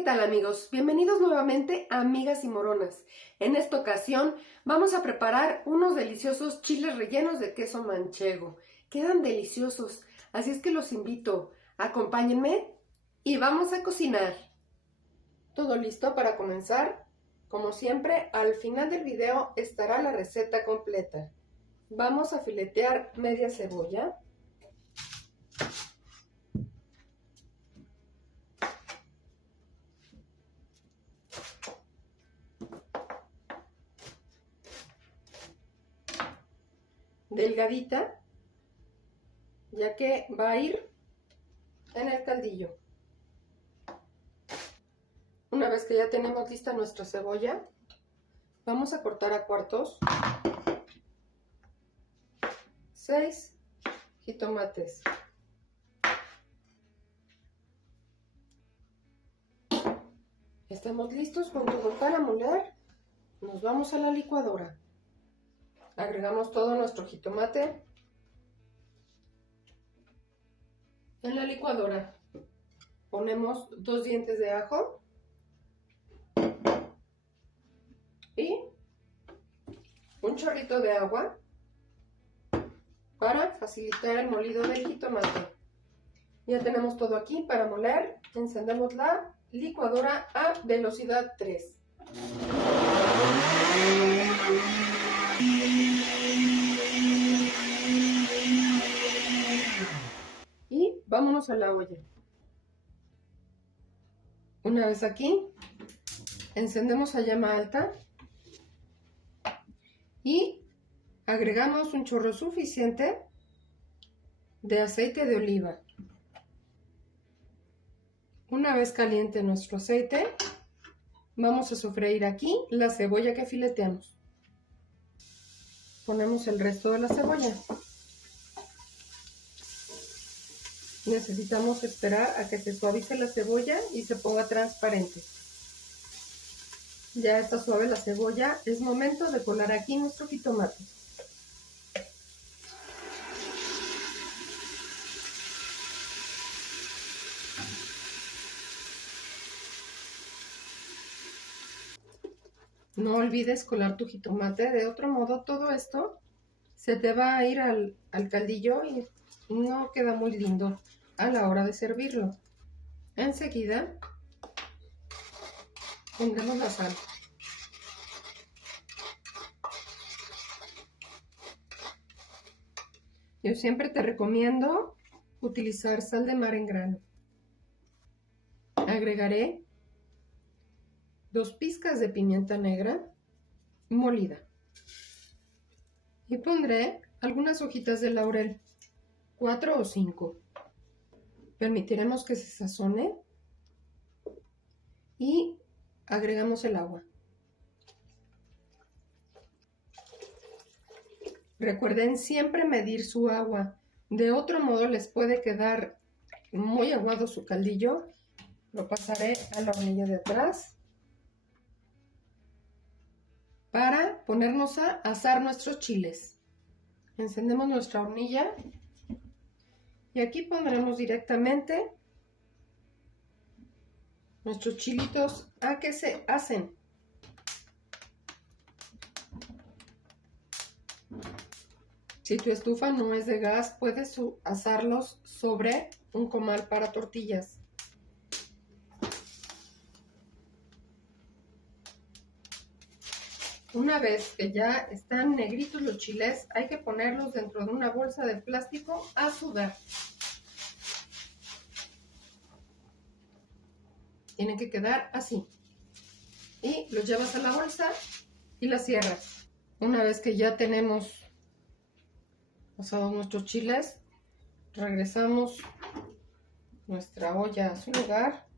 ¿Qué tal, amigos? Bienvenidos nuevamente a Amigas y Moronas. En esta ocasión vamos a preparar unos deliciosos chiles rellenos de queso manchego. Quedan deliciosos, así es que los invito. Acompáñenme y vamos a cocinar. ¿Todo listo para comenzar? Como siempre, al final del video estará la receta completa. Vamos a filetear media cebolla. Delgadita, ya que va a ir en el caldillo. Una vez que ya tenemos lista nuestra cebolla, vamos a cortar a cuartos 6 jitomates. Estamos listos con todo para moler. Nos vamos a la licuadora. Agregamos todo nuestro jitomate en la licuadora. Ponemos 2 dientes de ajo y un chorrito de agua para facilitar el molido del jitomate. Ya tenemos todo aquí para moler. Encendemos la licuadora a velocidad 3. Y vámonos a la olla. Una vez aquí, encendemos a llama alta y agregamos un chorro suficiente de aceite de oliva. Una vez caliente nuestro aceite, vamos a sofreír aquí la cebolla que fileteamos. Ponemos el resto de la cebolla. Necesitamos esperar a que se suavice la cebolla y se ponga transparente. Ya está suave la cebolla, es momento de colar aquí nuestro jitomate. No olvides colar tu jitomate, de otro modo todo esto se te va a ir al caldillo y no queda muy lindo a la hora de servirlo. Enseguida pondremos la sal. Yo siempre te recomiendo utilizar sal de mar en grano. Agregaré 2 pizcas de pimienta negra molida. Y pondré algunas hojitas de laurel, 4 o 5. Permitiremos que se sazone y agregamos el agua. Recuerden siempre medir su agua, de otro modo les puede quedar muy aguado su caldillo. Lo pasaré a la hornilla de atrás para ponernos a asar nuestros chiles. Encendemos nuestra hornilla y aquí pondremos directamente nuestros chilitos a que se asen. Si tu estufa no es de gas, puedes asarlos sobre un comal para tortillas. Una vez que ya están negritos los chiles, hay que ponerlos dentro de una bolsa de plástico a sudar. Tienen que quedar así. Y los llevas a la bolsa y la cierras. Una vez que ya tenemos asados nuestros chiles, regresamos nuestra olla a su lugar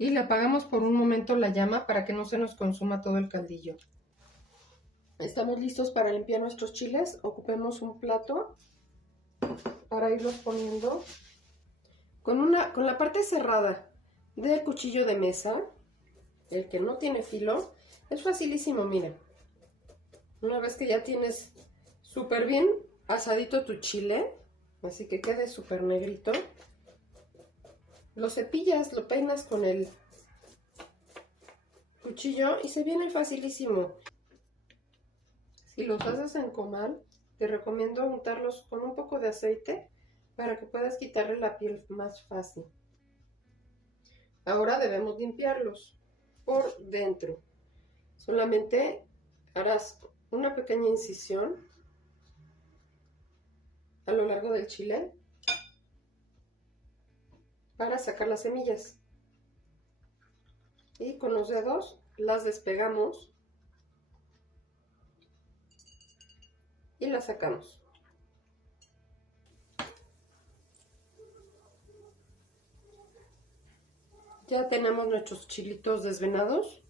y le apagamos por un momento la llama para que no se nos consuma todo el caldillo. Estamos listos para limpiar nuestros chiles. Ocupemos un plato para irlos poniendo con la parte cerrada del cuchillo de mesa, el que no tiene filo. Es facilísimo, miren. Una vez que ya tienes súper bien asadito tu chile, así que quede súper negrito, lo cepillas, lo peinas con el cuchillo y se viene facilísimo. Si los haces en comal, te recomiendo untarlos con un poco de aceite para que puedas quitarle la piel más fácil. Ahora debemos limpiarlos por dentro. Solamente harás una pequeña incisión a lo largo del chile para sacar las semillas. Y con los dedos las despegamos y las sacamos. Ya tenemos nuestros chilitos desvenados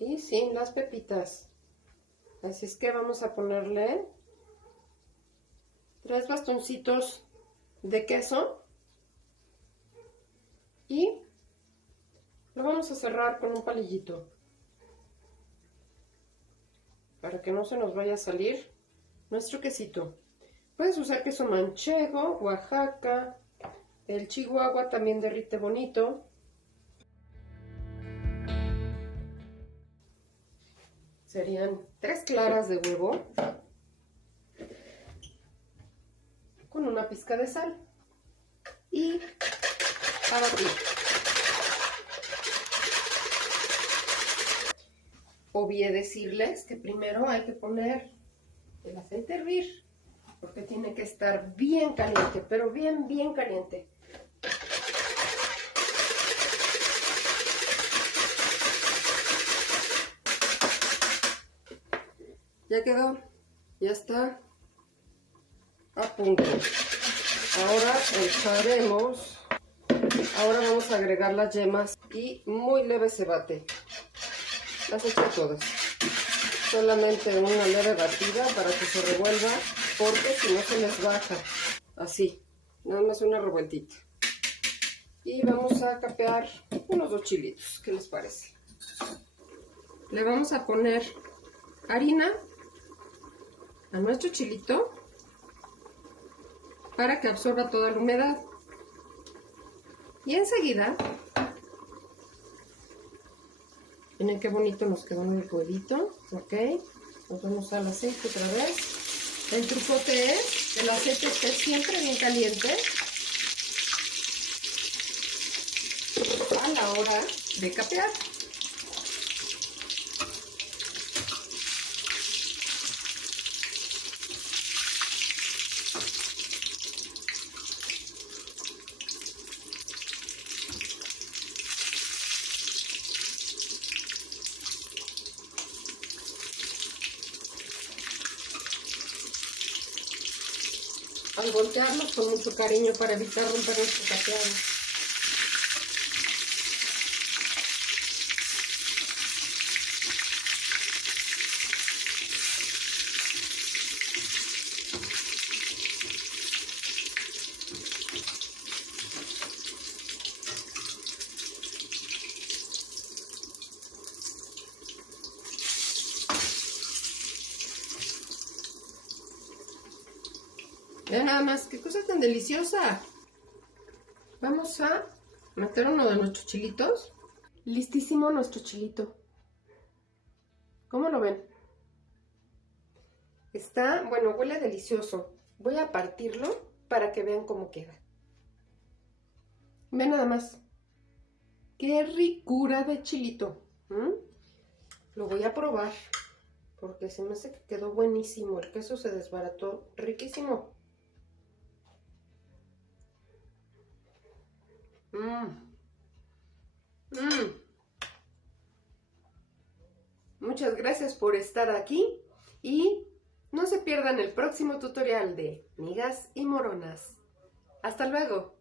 y sin las pepitas. Así es que vamos a ponerle 3 bastoncitos de queso y lo vamos a cerrar con un palillito para que no se nos vaya a salir nuestro quesito. Puedes usar queso manchego, Oaxaca, el Chihuahua también derrite bonito. Serían 3 claras de huevo con una pizca de sal y a batir. Olvidé decirles que primero hay que poner el aceite a hervir porque tiene que estar bien caliente, pero bien caliente. Ya quedó, ya está a punto. Ahora echaremos, ahora vamos a agregar las yemas y muy leve se bate. Las echo todas. Solamente una leve batida para que se revuelva, porque si no se les baja. Así, nada más una revueltita. Y vamos a capear unos 2 chilitos, ¿qué les parece? Le vamos a poner harina a nuestro chilito para que absorba toda la humedad. Y enseguida, miren qué bonito nos quedó el huevito, ¿ok? Nos vamos al aceite otra vez. El trucote es que el aceite esté siempre bien caliente a la hora de capear. Al voltearlos con mucho cariño para evitar romper nuestro capeado. Vean nada más, qué cosa tan deliciosa. Vamos a meter uno de nuestros chilitos. Listísimo nuestro chilito. ¿Cómo lo ven? Está, bueno, huele delicioso. Voy a partirlo para que vean cómo queda. Ven nada más. ¡Qué ricura de chilito! Lo voy a probar porque se me hace que quedó buenísimo. El queso se desbarató. Riquísimo. Muchas gracias por estar aquí y no se pierdan el próximo tutorial de migas y moronas. Hasta luego.